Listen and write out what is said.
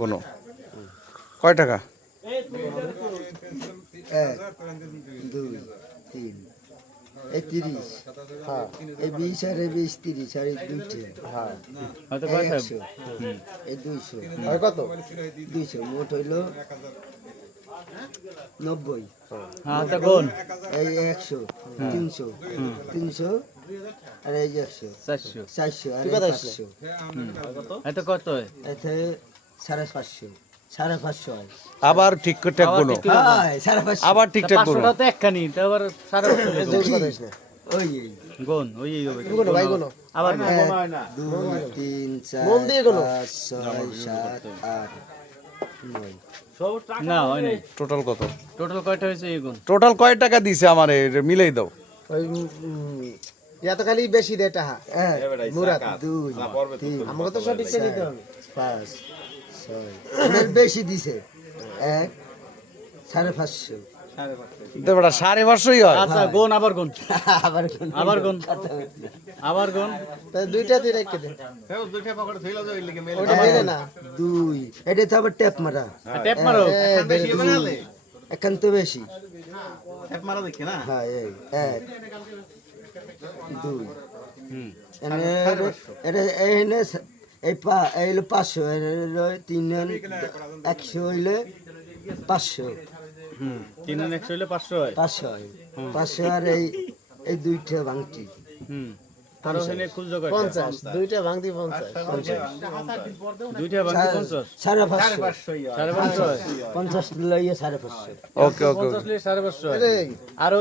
গোনো কয় টাকা? 1 2 3 এই 30 হ্যাঁ এই 20 আর এই 20 30 আর এই দুইটা হ্যাঁ হয়তো কয় সাহেব? 100 এই 200 হয় কত? 200 মোট হইল 90 হ্যাঁ আচ্ছা কোন এই 100 300 300 আর এই 100 400 400 আর তুই এই কত আসলে? 500 এত কত হয়? এতে 550 550 হয় আবার ঠিকঠাক গোনো, হ্যাঁ 550 আবার ঠিকঠাক গোনো। 500টা তো একখানি তো আবার 550 জোর কথা হইছে না ওই এই গুণ ওই হবে তুমি কোনো ভাই কোনো আবার 1 2 3 মন দিয়ে 4 গোনো। 5 6 7 8 9 না হয় নাই টোটাল কত? টোটাল কয়টা হয়েছে এই গুণ? টোটাল কয় টাকা দিছে আমার মিলাই দাও। ওই এত খালি বেশি দে টাকা 1 মুরাদ 2 3 আমাকে তো সঠিকটা দিতে হবে 5 6 এর বেশি দিছে 1 550 তো বেটা 550ই হয়। আচ্ছা গুণ আবার গুণ আবার আবার গুণ আবার গুণ তাই দুইটা তুই রেখে দে ওটা দিলে না 2 এটা তো আবার ট্যাপ মারা ট্যাপ মারো এখান তো বেশি ট্যাপ মারা দেখি না হ্যাঁ এই 1 2 হুম এটা এনে এই এই হলো 500 এর 3 100 হইলে 500 হুম 3 এর 100 হইলে 500 হয় 500 হয় 500 আর এই দুইটা ভাঙতি হুম আরো এখানে খুঁজো কয়টা? 50 দুইটা ভাঙতি 50 দুইটা বাকি 50 550 550 হয় 50 লইয়া 550 ওকে ওকে 50 লিয়ে 550 হয় আরে আর ওই